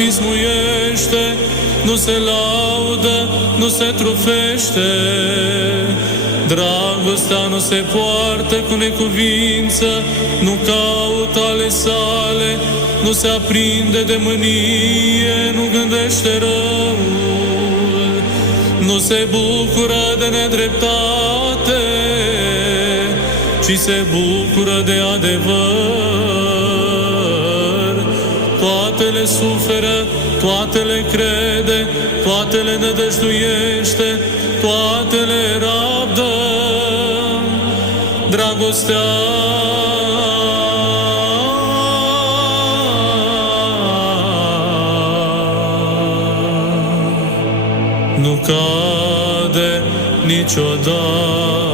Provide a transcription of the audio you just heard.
pismuiește, nu se laudă, nu se trufește. Dragostea nu se poartă cu necuvință, nu caută ale sale, nu se aprinde de mânie, nu gândește răul, nu se bucură de nedreptate, ci se bucură de adevăr. Toate le suferă, toate le crede, toate le nădăjduiește, toate le rabdă. Dragostea nu cade niciodată.